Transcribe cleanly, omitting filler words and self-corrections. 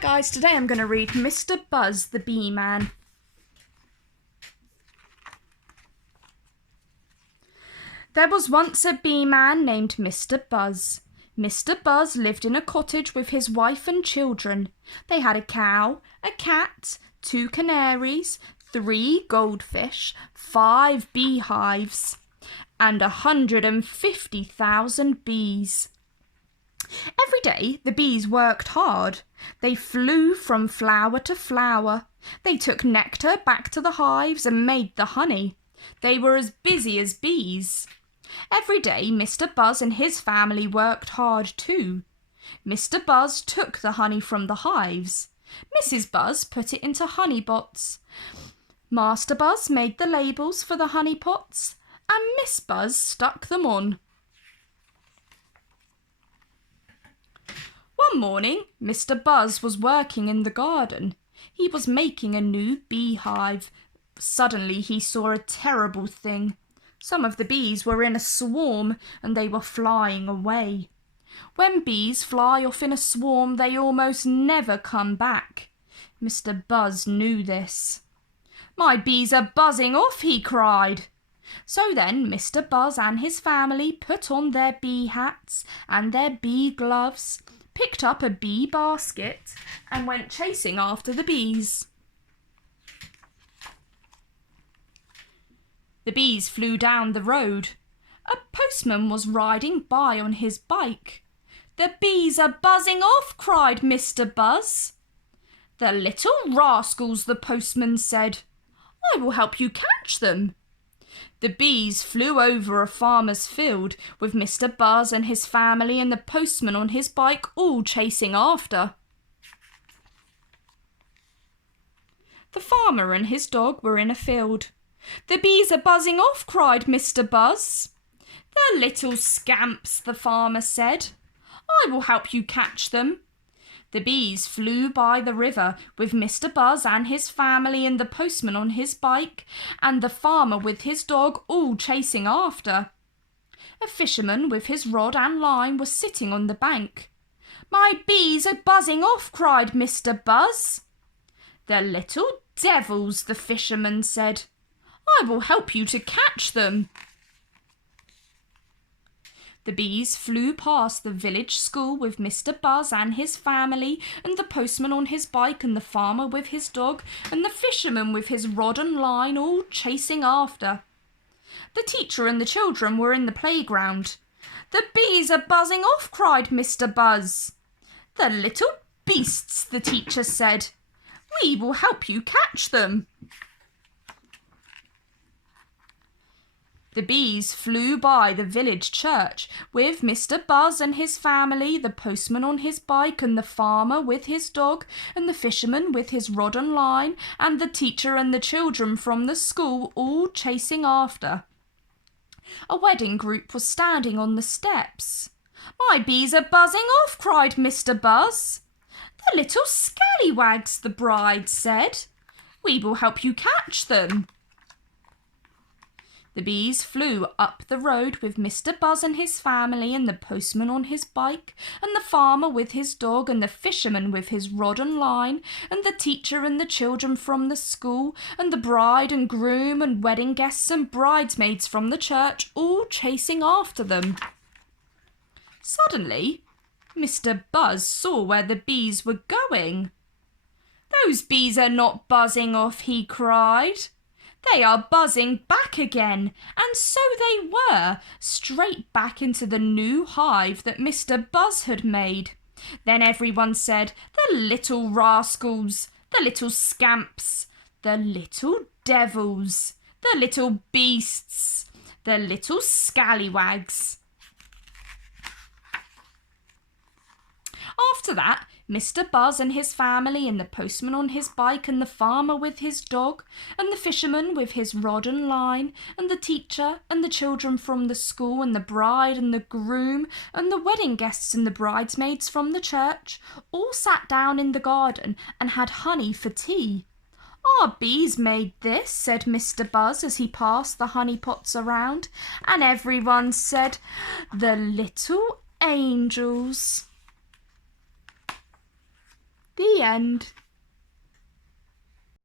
guys, today I'm going to read Mr. Buzz the Bee Man. There was once a bee man named Mr. Buzz. Mr. Buzz lived in a cottage with his wife and children. They had a cow, a cat, 2 canaries, 3 goldfish, 5 beehives, and 150,000 bees. Every day the bees worked hard. They flew from flower to flower. They took nectar back to the hives and made the honey. They were as busy as bees. Every day Mr. Buzz and his family worked hard too. Mr. Buzz took the honey from the hives. Mrs. Buzz put it into honey pots. Master Buzz made the labels for the honey pots, and Miss Buzz stuck them on. One morning, Mr. Buzz was working in the garden. He was making a new beehive. Suddenly he saw a terrible thing. Some of the bees were in a swarm and they were flying away. When bees fly off in a swarm, they almost never come back. Mr. Buzz knew this. "My bees are buzzing off," he cried. So then Mr. Buzz and his family put on their bee hats and their bee gloves, picked up a bee basket and went chasing after the bees. The bees flew down the road. A postman was riding by on his bike. "The bees are buzzing off," cried Mr. Buzz. "The little rascals," the postman said. "I will help you catch them." The bees flew over a farmer's field with Mr. Buzz and his family and the postman on his bike all chasing after. The farmer and his dog were in a field. "The bees are buzzing off," cried Mr. Buzz. "The little scamps," the farmer said. "I will help you catch them." The bees flew by the river with Mr. Buzz and his family and the postman on his bike and the farmer with his dog all chasing after. A fisherman with his rod and line was sitting on the bank. "My bees are buzzing off," cried Mr. Buzz. "The little devils," the fisherman said. "I will help you to catch them." The bees flew past the village school with Mr. Buzz and his family and the postman on his bike and the farmer with his dog and the fisherman with his rod and line all chasing after. The teacher and the children were in the playground. "The bees are buzzing off," cried Mr. Buzz. "The little beasts," the teacher said. "We will help you catch them." The bees flew by the village church with Mr. Buzz and his family, the postman on his bike and the farmer with his dog and the fisherman with his rod and line and the teacher and the children from the school all chasing after. A wedding group was standing on the steps. "My bees are buzzing off," cried Mr. Buzz. "The little scallywags," the bride said. "We will help you catch them." The bees flew up the road with Mr. Buzz and his family and the postman on his bike and the farmer with his dog and the fisherman with his rod and line and the teacher and the children from the school and the bride and groom and wedding guests and bridesmaids from the church all chasing after them. Suddenly, Mr. Buzz saw where the bees were going. "Those bees are not buzzing off," he cried. "They are buzzing back again," and so they were, straight back into the new hive that Mr. Buzz had made. Then everyone said, "The little rascals, the little scamps, the little devils, the little beasts, the little scallywags." After that, Mr. Buzz and his family and the postman on his bike and the farmer with his dog and the fisherman with his rod and line and the teacher and the children from the school and the bride and the groom and the wedding guests and the bridesmaids from the church all sat down in the garden and had honey for tea. "Our bees made this," said Mr. Buzz as he passed the honey pots around, and everyone said, "The little angels." The end.